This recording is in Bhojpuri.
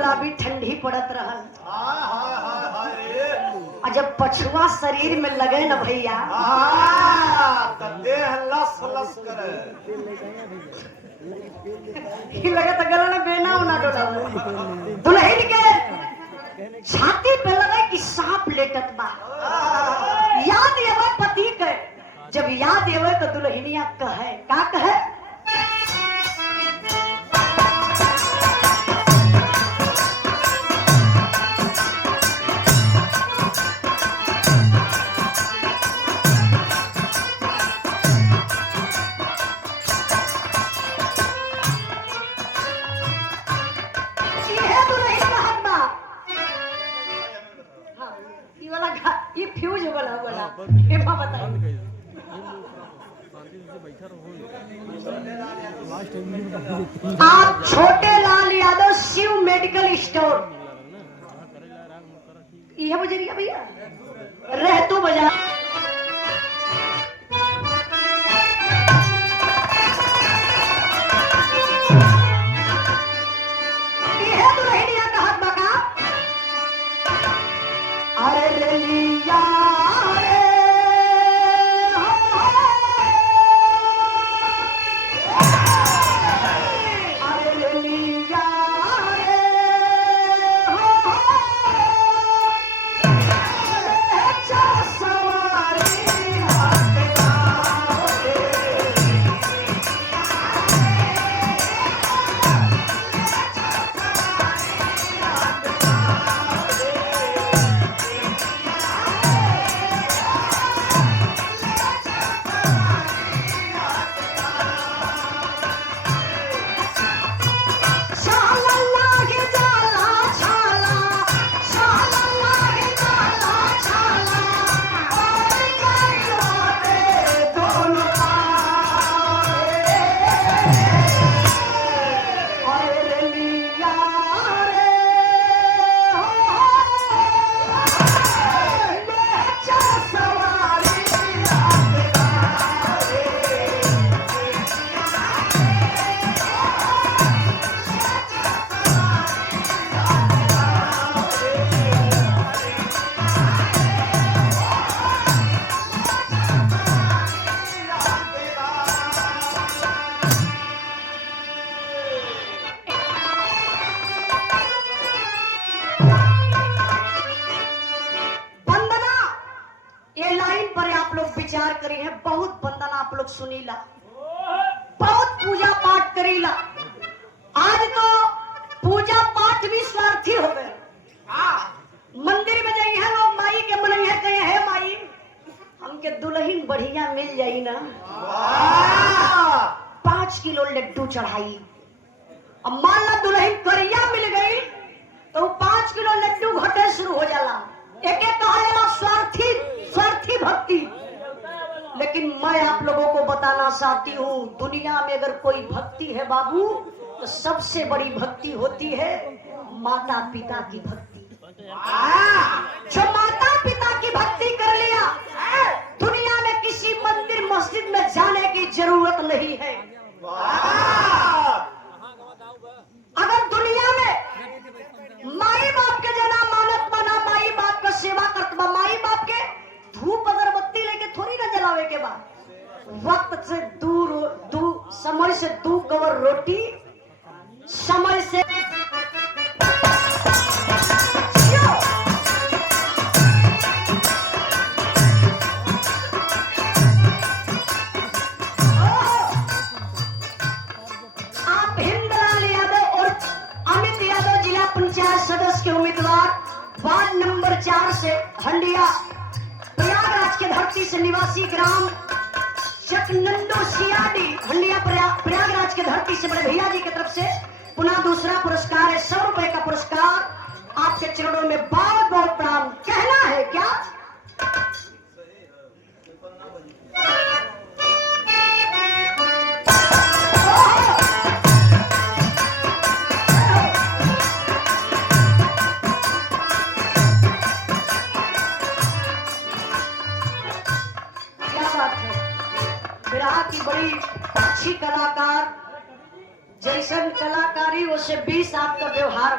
गुलाबी ठंडी पड़त रहल। और जब पछुआ शरीर में लगे न भैया लस लस करे लगे तो गला में बेना होना डोला। दुल्हन के छाती पे लगे कि सांप लेटत बा। याद आवे पति के, जब याद आवे तो दुल्हनिया कहे का कहे ये फ्यूज वाला वाला एमा बता। आप छोटे लाल यादव शिव मेडिकल स्टोर यह बजरिया भैया रहतू बाजार यह दुल्हनिया का हाथ बका। अरे लिया विचार करी है। बहुत बंदन आप लोग सुनीला, बहुत पूजा पाठ करीला। आज तो पूजा पाठ भी स्वार्थी हो गए। मंदिर में जाइए है लोग माई के मन है कहे है माई हमके दुल्हन बढ़िया मिल जाई ना 5 किलो लड्डू चढ़ाई। अब मान ला दुल्हन करिया मिल गई तो 5 किलो लड्डू घटे शुरू हो जाला। एक एक कहा जाला स्वार्थी स्वार्थी भक्ति। लेकिन मैं आप लोगों को बताना चाहती हूँ दुनिया में अगर कोई भक्ति है बाबू तो सबसे बड़ी भक्ति होती है माता पिता की भक्ति। जो माता पिता की भक्ति कर लिया दुनिया में किसी मंदिर मस्जिद में जाने की जरूरत नहीं है। अगर दुनिया में माई बाप के जना मानत बना माई बाप का सेवा करता माई बाप के धूप अगरबत्ती लेके थोड़ी ना जलावे के बाद वक्त से दूर समय से 2 कवर रोटी समय से आप हिंदलाल यादव और अमित यादव जिला पंचायत सदस्य के उम्मीदवार वार्ड नंबर 4 से हंडिया प्रयागराज के धरती से निवासी ग्राम चकनंदो सियाडी हंडिया प्रयागराज के धरती से बड़े भैया जी की तरफ से पुनः दूसरा पुरस्कार है 100 रुपए का पुरस्कार। आपके चरणों में बहुत बहुत प्रणाम। कहना है क्या की बड़ी अच्छी कलाकार जैसन कलाकारी उससे 20 आपका व्यवहार